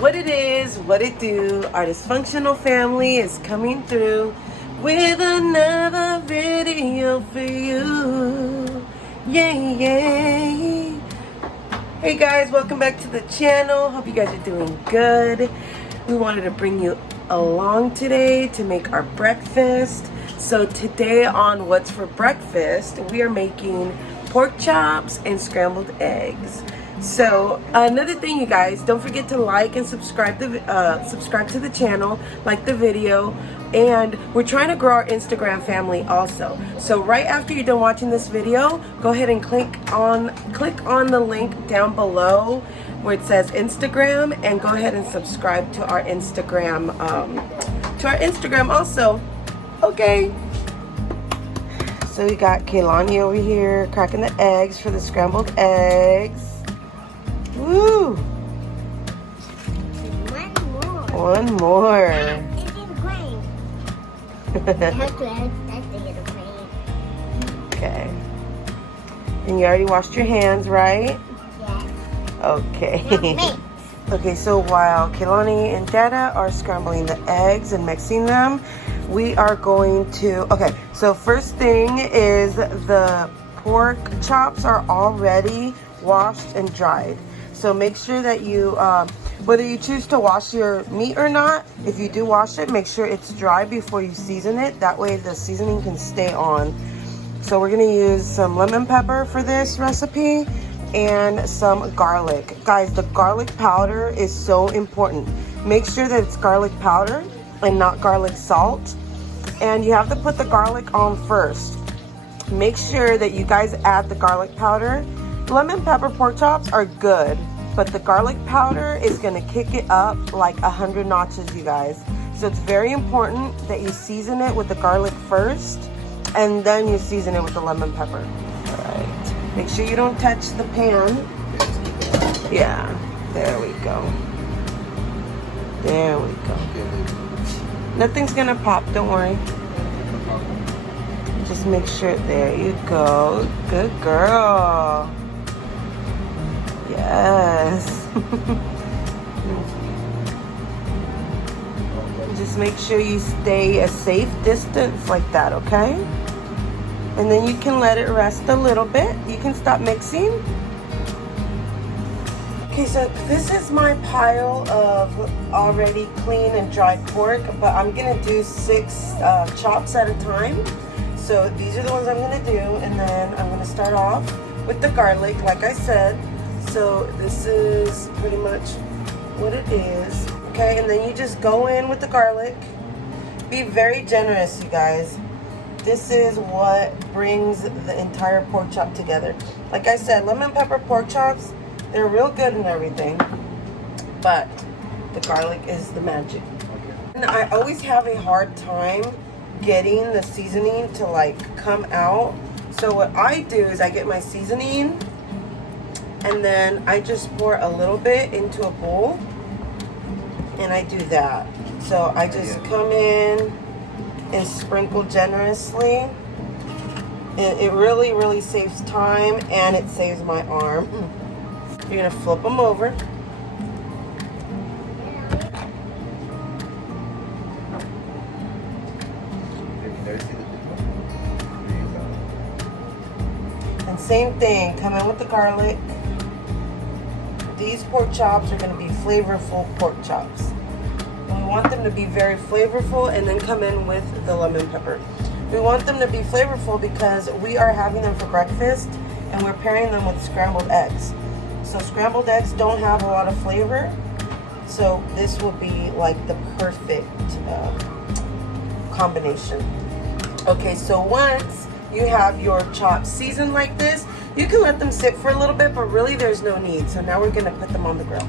What it is, what it do. Our dysfunctional family is coming through with another video for you. Yay, yay. Hey guys, welcome back to the channel. Hope you guys are doing good. We wanted to bring you along today to make our breakfast. So today on What's for Breakfast, we are making pork chops and scrambled eggs. So another thing, you guys, don't forget to like and subscribe to the channel, like the video, and we're trying to grow our Instagram family also. So right after you're done watching this video, go ahead and click on the link down below where it says Instagram, and go ahead and subscribe to our Instagram also. Okay. So we got Kaylani over here cracking the eggs for the scrambled eggs. Woo! One more. Okay. And you already washed your hands, right? Yeah. Okay. Okay, so while Kaylani and Dada are scrambling the eggs and mixing them, we are going to... Okay, so first thing is the pork chops are already washed and dried. So make sure that you, whether you choose to wash your meat or not, if you do wash it, make sure it's dry before you season it. That way the seasoning can stay on. So we're gonna use some lemon pepper for this recipe and some garlic. Guys, the garlic powder is so important. Make sure that it's garlic powder and not garlic salt. And you have to put the garlic on first. Make sure that you guys add the garlic powder. Lemon pepper pork chops are good, but the garlic powder is gonna kick it up like 100 notches, you guys. So it's very important that you season it with the garlic first, and then you season it with the lemon pepper. All right. Make sure you don't touch the pan. Yeah, there we go. There we go. Nothing's gonna pop, don't worry. Just make sure, there you go. Good girl. Yes. Just make sure you stay a safe distance like that, okay? And then you can let it rest a little bit. You can stop mixing. Okay, so this is my pile of already clean and dried pork, but I'm gonna do 6 chops at a time. So these are the ones I'm gonna do, and then I'm gonna start off with the garlic, like I said. So this is pretty much what it is. Okay, and then you just go in with the garlic. Be very generous, you guys. This is what brings the entire pork chop together. Like I said, lemon pepper pork chops, they're real good and everything, but the garlic is the magic. And I always have a hard time getting the seasoning to like come out. So what I do is I get my seasoning, and then I just pour a little bit into a bowl, and I do that. So I just come in and sprinkle generously. It really, really saves time, and it saves my arm. You're gonna flip them over. And same thing, come in with the garlic. These pork chops are going to be flavorful pork chops. We want them to be very flavorful, and then come in with the lemon pepper. We want them to be flavorful because we are having them for breakfast, and we're pairing them with scrambled eggs. So scrambled eggs don't have a lot of flavor, so this will be like the perfect combination. Okay, so once you have your chops seasoned like this, you can let them sit for a little bit, but really there's no need. So now we're gonna put them on the grill.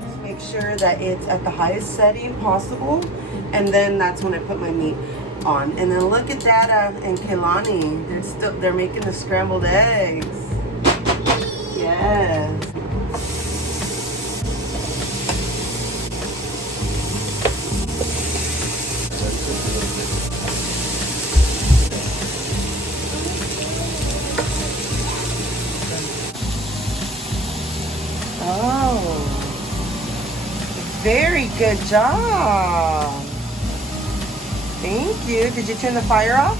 Just make sure that it's at the highest setting possible, and then that's when I put my meat on. And then look at Dada and Kaylani. They're making the scrambled eggs. Yes. Very good job. Thank you. Did you turn the fire off?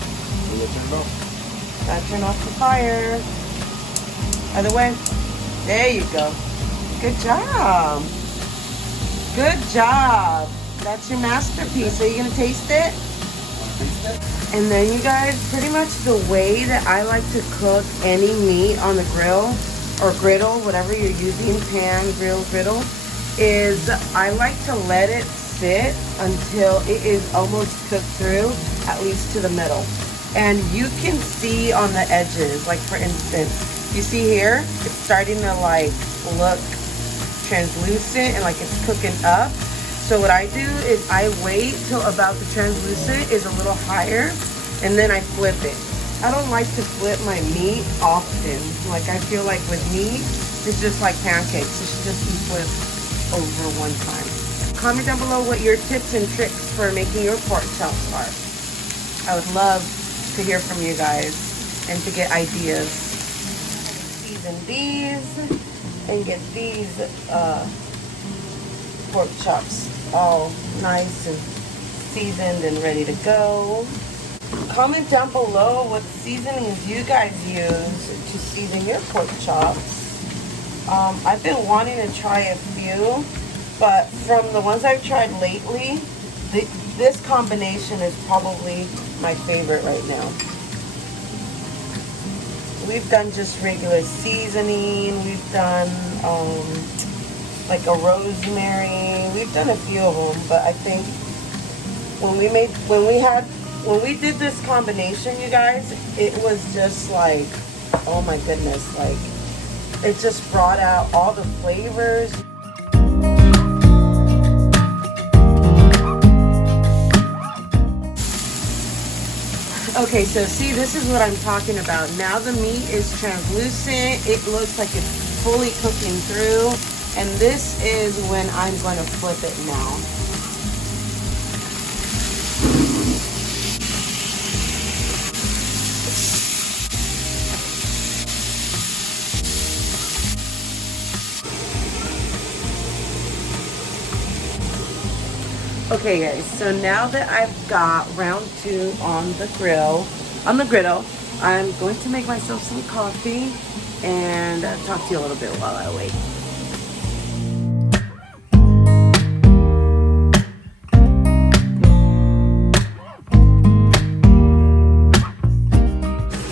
Yeah, turn it off. Gotta turn off the fire. Other way. There you go. Good job. Good job. That's your masterpiece. Are you gonna taste it? And then you guys, pretty much the way that I like to cook any meat on the grill or griddle, whatever you're using, pan, grill, griddle, is I like to let it sit until it is almost cooked through, at least to the middle. And you can see on the edges, like for instance, you see here, it's starting to like look translucent and like it's cooking up. So what I do is I wait till about the translucent is a little higher and then I flip it. I don't like to flip my meat often. Like I feel like with meat, it's just like pancakes. It should just be flipped over one time. Comment down below what your tips and tricks for making your pork chops are. I would love to hear from you guys and to get ideas. Season these and get these pork chops all nice and seasoned and ready to go. Comment down below what seasonings you guys use to season your pork chops. I've been wanting to try a few, but from the ones I've tried lately, this combination is probably my favorite right now. We've done just regular seasoning. We've done like a rosemary. We've done a few of them, but I think when we did this combination, you guys, it was just like, oh my goodness, like it just brought out all the flavors. Okay, so see, this is what I'm talking about. Now the meat is translucent. It looks like it's fully cooking through. And this is when I'm going to flip it now. Okay guys, so now that I've got round 2 on the griddle, I'm going to make myself some coffee and talk to you a little bit while I wait.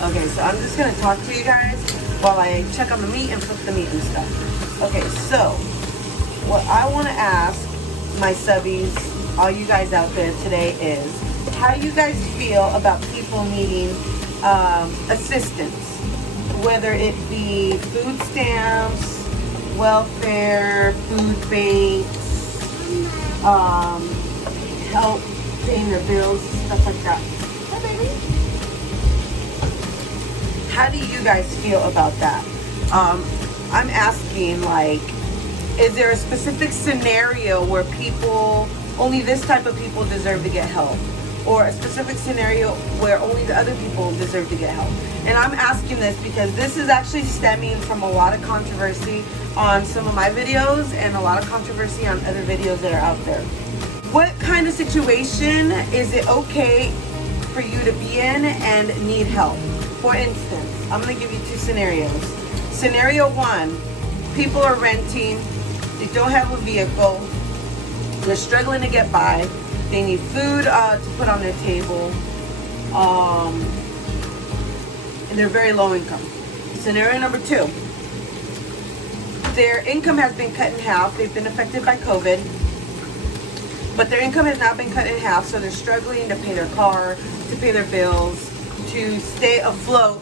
Okay, so I'm just gonna talk to you guys while I check on the meat and flip the meat and stuff. Okay, so what I want to ask my subbies, all you guys out there today, is how you guys feel about people needing assistance, whether it be food stamps, welfare, food banks, help paying their bills, stuff like that. Hi, baby. How do you guys feel about that? I'm asking, like, is there a specific scenario where only this type of people deserve to get help? Or a specific scenario where only the other people deserve to get help? And I'm asking this because this is actually stemming from a lot of controversy on some of my videos and a lot of controversy on other videos that are out there. What kind of situation is it okay for you to be in and need help? For instance, I'm going to give you 2 scenarios. Scenario 1, people are renting, they don't have a vehicle, they're struggling to get by, they need food to put on their table, and they're very low income. Scenario number 2, their income has been cut in half, they've been affected by COVID, but their income has not been cut in half, so they're struggling to pay their car, to pay their bills, to stay afloat,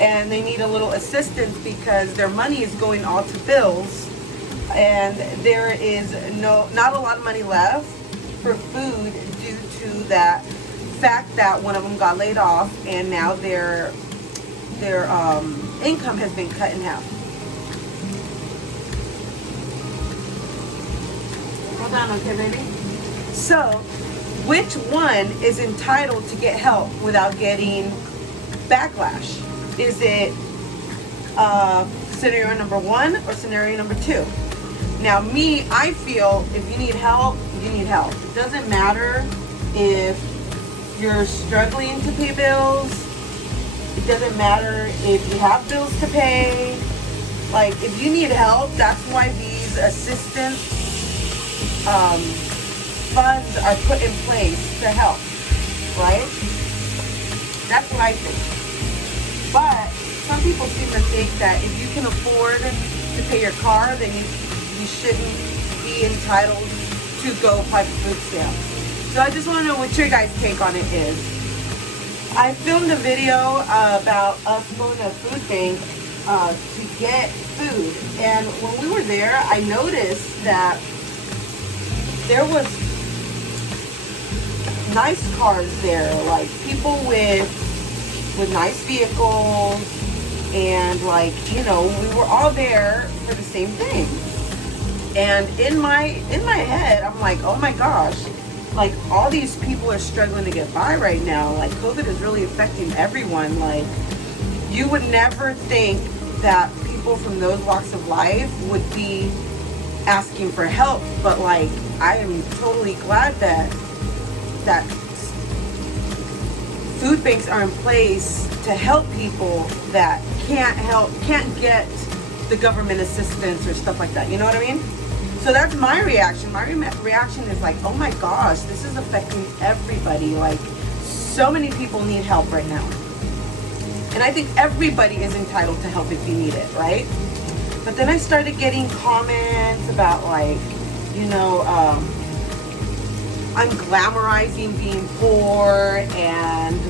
and they need a little assistance because their money is going all to bills, and there is not a lot of money left for food due to that fact that one of them got laid off and now their income has been cut in half. Hold on, okay, baby? So, which one is entitled to get help without getting backlash? Is it scenario number 1 or scenario number 2? Now me, I feel if you need help, you need help. It doesn't matter if you're struggling to pay bills. It doesn't matter if you have bills to pay. Like, if you need help, that's why these assistance funds are put in place to help, right? That's what I think. But some people seem to think that if you can afford to pay your car, then you shouldn't be entitled to go apply for food stamps. So I just want to know what your guys' take on it is. I filmed a video about us going to a food bank to get food, and when we were there, I noticed that there was nice cars there, like people with nice vehicles, and like, you know, we were all there for the same thing. And in my head, I'm like, oh my gosh, like all these people are struggling to get by right now. Like COVID is really affecting everyone. Like, you would never think that people from those walks of life would be asking for help, but like I am totally glad that food banks are in place to help people that can't get the government assistance or stuff like that. You know what I mean? So that's my reaction. My reaction is like, oh my gosh, this is affecting everybody. Like, so many people need help right now. And I think everybody is entitled to help if you need it, right? But then I started getting comments about like, you know, I'm glamorizing being poor, and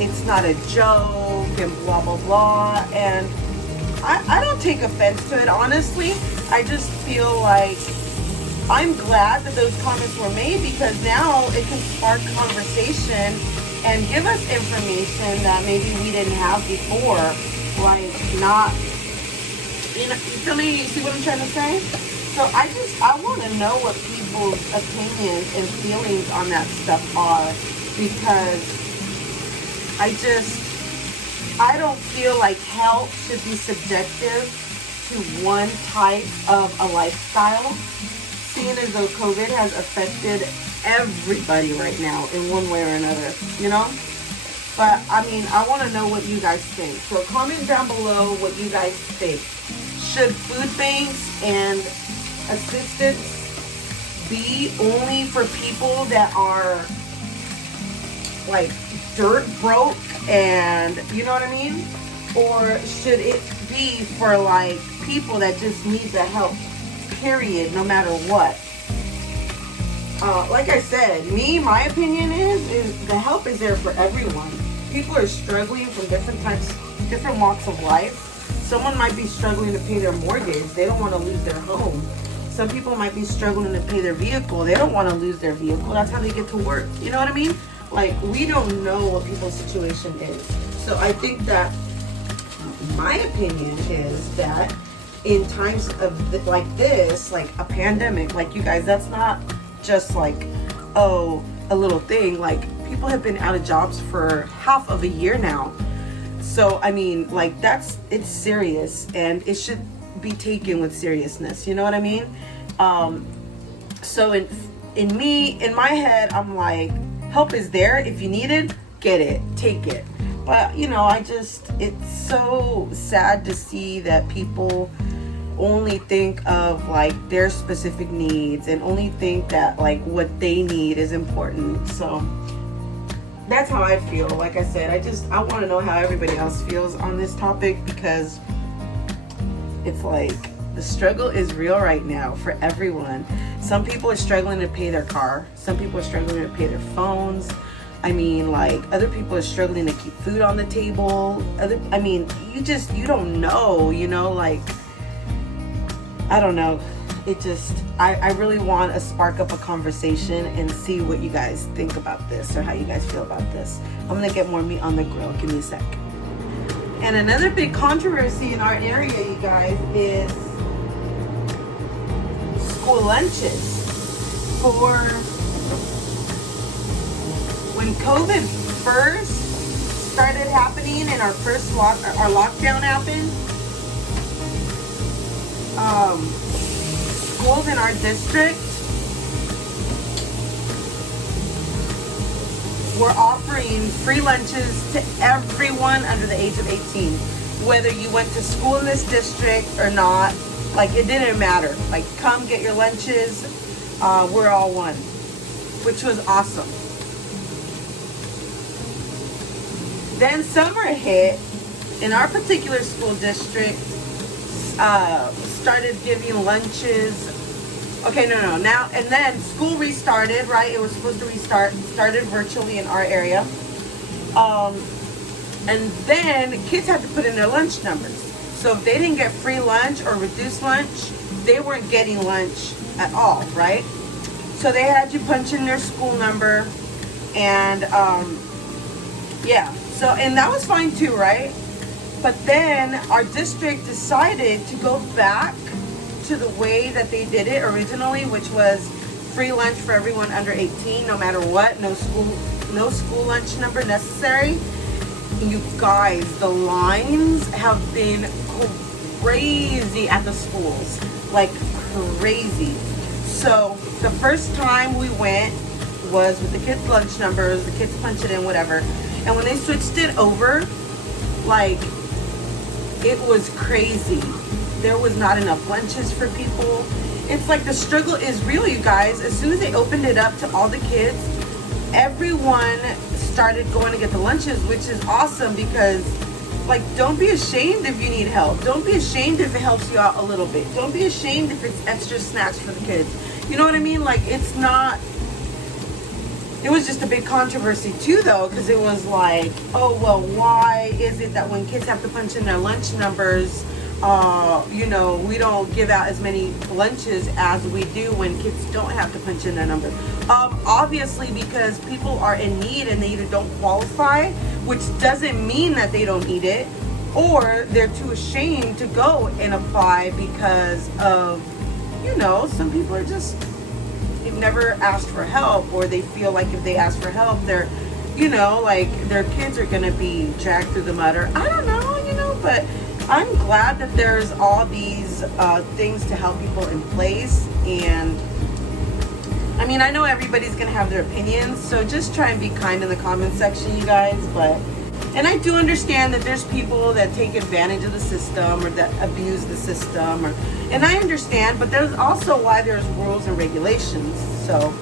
it's not a joke, and blah, blah, blah. And I don't take offense to it, honestly. I just feel like I'm glad that those comments were made, because now it can spark conversation and give us information that maybe we didn't have before. Like, not, you know, you feel me? You see what I'm trying to say? So I want to know what people's opinions and feelings on that stuff are, because I don't feel like help should be subjective to one type of a lifestyle, seeing as though COVID has affected everybody right now in one way or another, you know? But I mean, I want to know what you guys think. So comment down below what you guys think. Should food banks and assistance be only for people that are like dirt broke, and you know what I mean? Or should it be for like people that just need the help, period, no matter what? Like I said, my opinion is the help is there for everyone. People are struggling from different walks of life. Someone might be struggling to pay their mortgage. They don't want to lose their home. Some people might be struggling to pay their vehicle. They don't want to lose their vehicle. That's how they get to work. You know what I mean? Like, we don't know what people's situation is. So I think that my opinion is that in times of like this, like a pandemic, like you guys, that's not just like, oh, a little thing. Like, people have been out of jobs for half of a year now. So I mean, like, it's serious, and it should be taken with seriousness, you know what I mean? So in my head, I'm like, help is there. If you need it, get it, take it. But you know, it's so sad to see that people only think of like their specific needs, and only think that like what they need is important. So that's how I feel. Like I said, I want to know how everybody else feels on this topic, because it's like the struggle is real right now for everyone. Some people are struggling to pay their car. Some people are struggling to pay their phones. I mean, like, other people are struggling to keep food on the table. I mean, you don't know, you know, like, I don't know. I really want to spark up a conversation and see what you guys think about this, or how you guys feel about this. I'm going to get more meat on the grill. Give me a sec. And another big controversy in our area, you guys, is school lunches. For when COVID first started happening and our lockdown happened, schools in our district were offering free lunches to everyone under the age of 18. Whether you went to school in this district or not, like it didn't matter. Like come get your lunches, we're all one, which was awesome. Then summer hit, in our particular school district, started giving lunches. Okay, no. Now, and then school restarted, right? It was supposed to started virtually in our area. And then kids had to put in their lunch numbers. So if they didn't get free lunch or reduced lunch, they weren't getting lunch at all, right? So they had to punch in their school number. And yeah, so, and that was fine too, right? But then our district decided to go back to the way that they did it originally, which was free lunch for everyone under 18, no matter what, no school lunch number necessary. You guys, the lines have been crazy at the schools, like crazy. So the first time we went was with the kids' lunch numbers, the kids punch it in, whatever. And when they switched it over, like, it was crazy. There was not enough lunches for people. It's like the struggle is real, you guys. As soon as they opened it up to all the kids, everyone started going to get the lunches, which is awesome because, like, don't be ashamed if you need help. Don't be ashamed if it helps you out a little bit. Don't be ashamed if it's extra snacks for the kids. You know what I mean? Like, it's not... It was just a big controversy too, though, because it was like, oh, well, why is it that when kids have to punch in their lunch numbers, you know, we don't give out as many lunches as we do when kids don't have to punch in their number? Obviously, because people are in need and they either don't qualify, which doesn't mean that they don't need it, or they're too ashamed to go and apply because of, you know, some people are just... They've never asked for help, or they feel like if they ask for help, they're, you know, like their kids are gonna be dragged through the mud, or I don't know, you know. But I'm glad that there's all these things to help people in place. And I mean, I know everybody's gonna have their opinions, so just try and be kind in the comment section, you guys. But, and I do understand that there's people that take advantage of the system or that abuse the system, and I understand, but there's also why there's rules and regulations. So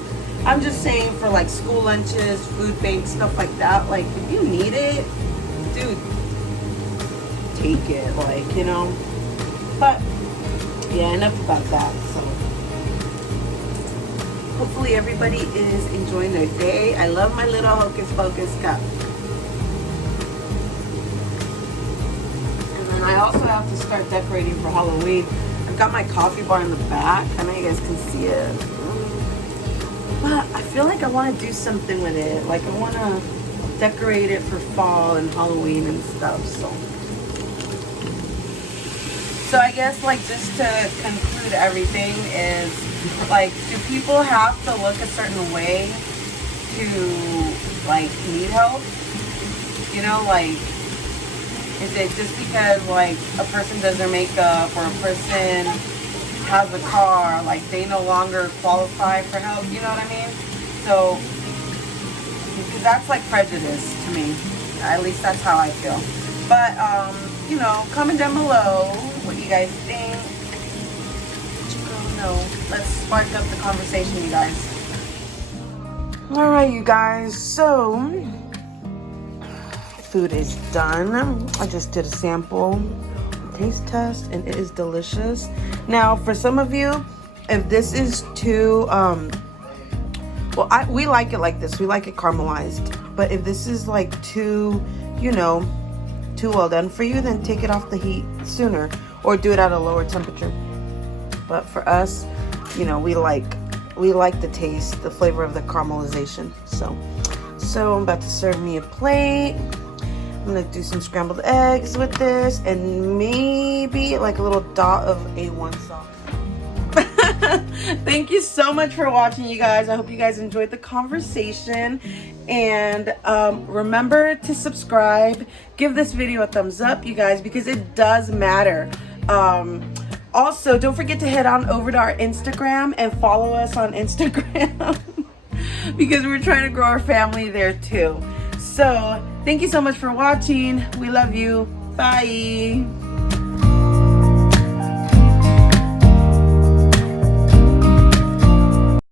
I'm just saying, for like school lunches, food banks, stuff like that, like if you need it, dude, take it, like, you know. But yeah, enough about that. So hopefully everybody is enjoying their day. I love my little Hocus Pocus cup. I also have to start decorating for Halloween. I've got my coffee bar in the back. I know you guys can see it. But I feel like I want to do something with it. Like I want to decorate it for fall and Halloween and stuff. So I guess, like, just to conclude everything is, like, do people have to look a certain way to, like, need help? You know, like, is it just because, like, a person does their makeup or a person has a car, like, they no longer qualify for help? You know what I mean? So, because that's like prejudice to me. At least that's how I feel. But, you know, comment down below what you guys think. Let's spark up the conversation, you guys. All right, you guys. So, food is done. I just did a sample taste test and it is delicious. Now, for some of you, if this is too we like it like this. We like it caramelized. But if this is like too, you know, too well done for you, then take it off the heat sooner or do it at a lower temperature. But for us, you know, we like the taste, the flavor of the caramelization. So I'm about to serve me a plate. I'm gonna do some scrambled eggs with this and maybe like a little dot of A1 sauce. Thank you so much for watching, you guys. I hope you guys enjoyed the conversation. And remember to subscribe. Give this video a thumbs up, you guys, because it does matter. Also, don't forget to head on over to our Instagram and follow us on Instagram because we're trying to grow our family there too. So, thank you so much for watching. We love you. Bye.